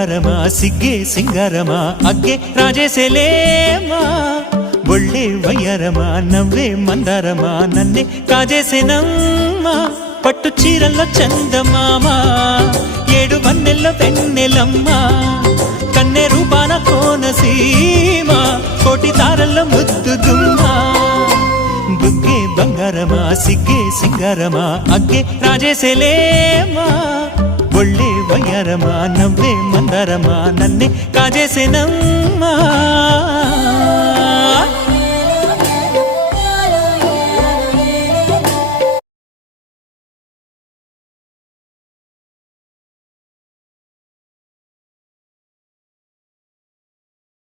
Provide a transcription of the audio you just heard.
బంగారమా సిగ్గే సింగారమా అగ్గే రాజేసేలేమా ఒళ్ళే వయ్యారమా నవ్వే మందారమా నన్నే కాజేసేనమ్మా పట్టు చీరల్లో చందమామా ఏడు వన్నెల్లో వెన్నెలమ్మా కన్నె రూపాన కోనసీమ కోటి తారల్లో ముద్దుదుమ్మా బుగ్గే బంగారమా సిగ్గే సింగారమా అగ్గే రాజేసేలేమా ఒళ్ళే వయ్యారమా నవ్వే మందారమా నన్నే కాజేసేనమ్మా